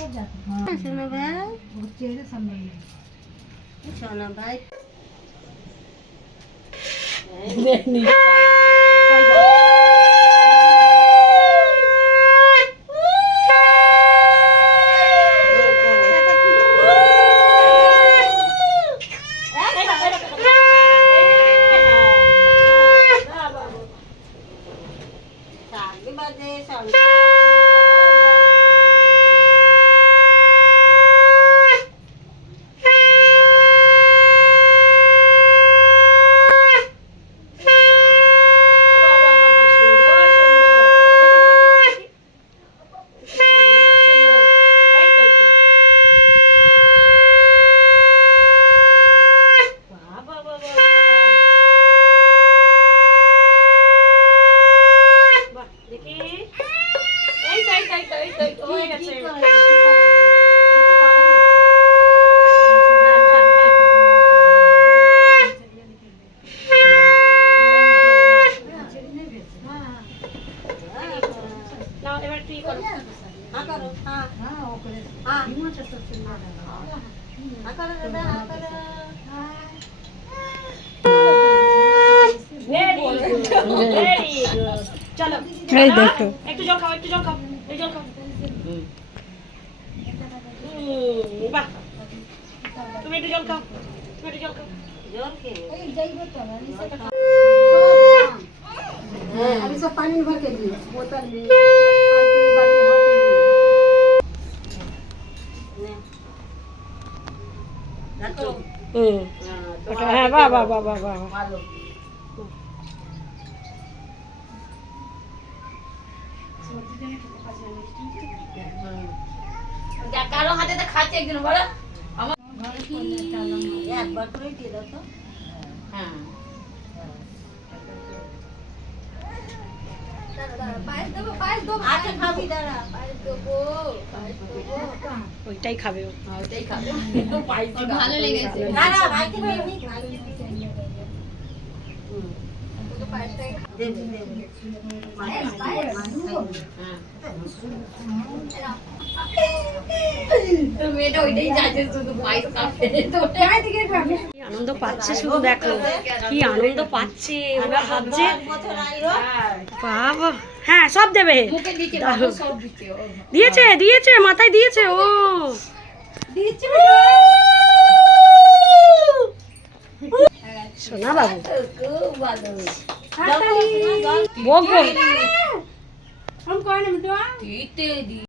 সোনা ভাই, সোনা ভাই এই দেখো একটু জল খাও, একটু জল খাও, এই জল খাও। বাহ, তুমি একটু জল খাও, তুমি একটু জল খাও। জল খেয়ে अभी सब पानी भर के दिए बोतल में হ্যাঁ, বাহ বাহ বাহ বাহ বাহ। ভালো কারো হাতে তো খাচ্ছে একদিন বলো একবার করে দিয়ে দাও তো। হ্যাঁ আচ্ছা খাবি দাঁড়া। ওইটাই খাবে ও। ভালো লেগেছে দাঁড়া ভাইকে দেবি। দেবি দেবি। মেয়েটা ওইটাই চাইছে শুধু পায়েস খাবে তো কি আনন্দ পাচ্ছে শুধু দেখো, কি আনন্দ পাচ্ছে ওরা ভাবছে। বাবা, হ্যাঁ সব দেবে। মুখে দিচ্ছে বাবু সব দিচ্ছে ও দিয়েছে দিয়েছে মাথায় দিয়েছে ও। দিচ্ছে সোনা বাবু খুব ভালো বকবো। দিতে দি